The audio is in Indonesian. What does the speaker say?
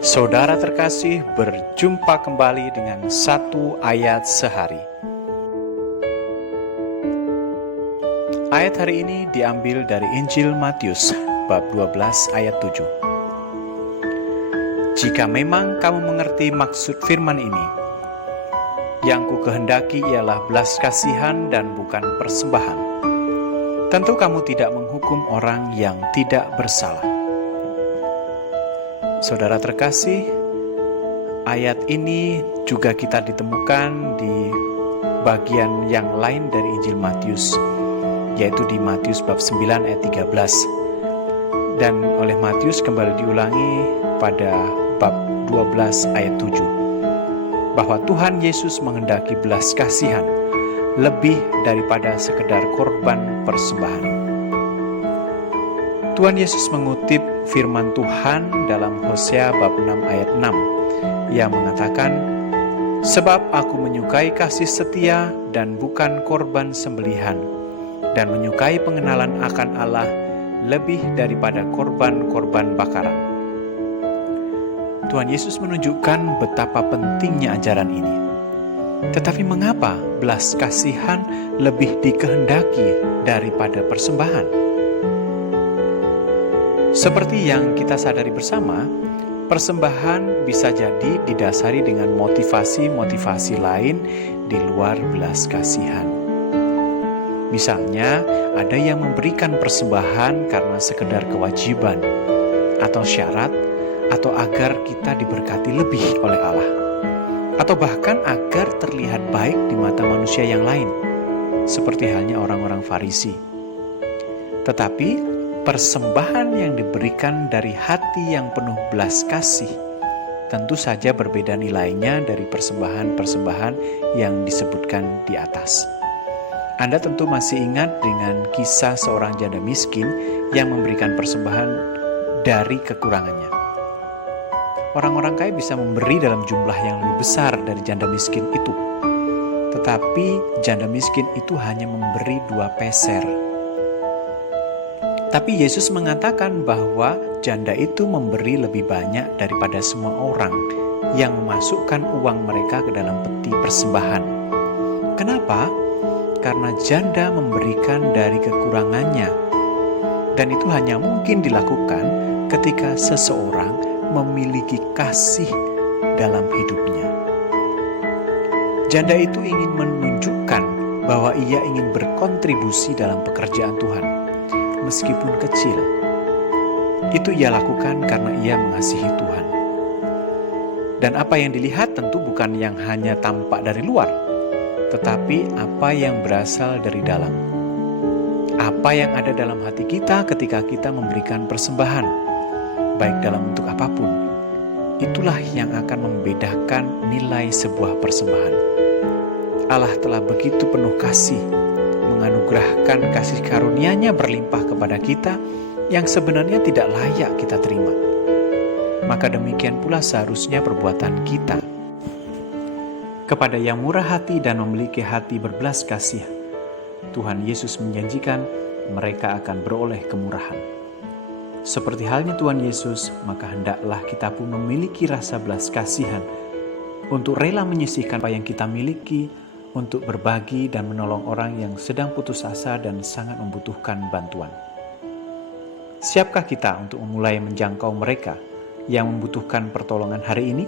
Saudara terkasih, berjumpa kembali dengan satu ayat sehari. Ayat hari ini diambil dari Injil Matius bab 12 ayat 7. Jika memang kamu mengerti maksud firman ini, yang ku kehendaki ialah belas kasihan dan bukan persembahan, tentu kamu tidak menghukum orang yang tidak bersalah. Saudara terkasih, ayat ini juga kita ditemukan di bagian yang lain dari Injil Matius, yaitu di Matius bab 9 ayat 13. Dan oleh Matius kembali diulangi pada bab 12 ayat 7. Bahwa Tuhan Yesus menghendaki belas kasihan lebih daripada sekedar korban persembahan. Tuhan Yesus mengutip firman Tuhan dalam Hosea bab 6 ayat 6 yang mengatakan, "Sebab aku menyukai kasih setia dan bukan korban sembelihan, dan menyukai pengenalan akan Allah lebih daripada korban-korban bakaran." Tuhan Yesus menunjukkan betapa pentingnya ajaran ini. Tetapi mengapa belas kasihan lebih dikehendaki daripada persembahan? Seperti yang kita sadari bersama, persembahan bisa jadi didasari dengan motivasi-motivasi lain di luar belas kasihan. Misalnya, ada yang memberikan persembahan karena sekedar kewajiban, atau syarat, atau agar kita diberkati lebih oleh Allah, atau bahkan agar terlihat baik di mata manusia yang lain, seperti halnya orang-orang Farisi. Tetapi persembahan yang diberikan dari hati yang penuh belas kasih tentu saja berbeda nilainya dari persembahan-persembahan yang disebutkan di atas. Anda tentu masih ingat dengan kisah seorang janda miskin yang memberikan persembahan dari kekurangannya. Orang-orang kaya bisa memberi dalam jumlah yang lebih besar dari janda miskin itu. Tetapi janda miskin itu hanya memberi 2 peser. Tapi Yesus mengatakan bahwa janda itu memberi lebih banyak daripada semua orang yang memasukkan uang mereka ke dalam peti persembahan. Kenapa? Karena janda memberikan dari kekurangannya. Dan itu hanya mungkin dilakukan ketika seseorang memiliki kasih dalam hidupnya. Janda itu ingin menunjukkan bahwa ia ingin berkontribusi dalam pekerjaan Tuhan, meskipun kecil. Itu ia lakukan karena ia mengasihi Tuhan. Dan apa yang dilihat tentu bukan yang hanya tampak dari luar, tetapi apa yang berasal dari dalam. Apa yang ada dalam hati kita ketika kita memberikan persembahan, baik dalam bentuk apapun, itulah yang akan membedakan nilai sebuah persembahan. Allah telah begitu penuh kasih, menganugerahkan kasih karunia-Nya berlimpah kepada kita yang sebenarnya tidak layak kita terima. Maka demikian pula seharusnya perbuatan kita. Kepada yang murah hati dan memiliki hati berbelas kasih, Tuhan Yesus menjanjikan mereka akan beroleh kemurahan. Seperti halnya Tuhan Yesus, maka hendaklah kita pun memiliki rasa belas kasihan untuk rela menyisihkan apa yang kita miliki, untuk berbagi dan menolong orang yang sedang putus asa dan sangat membutuhkan bantuan. Siapkah kita untuk memulai menjangkau mereka yang membutuhkan pertolongan hari ini?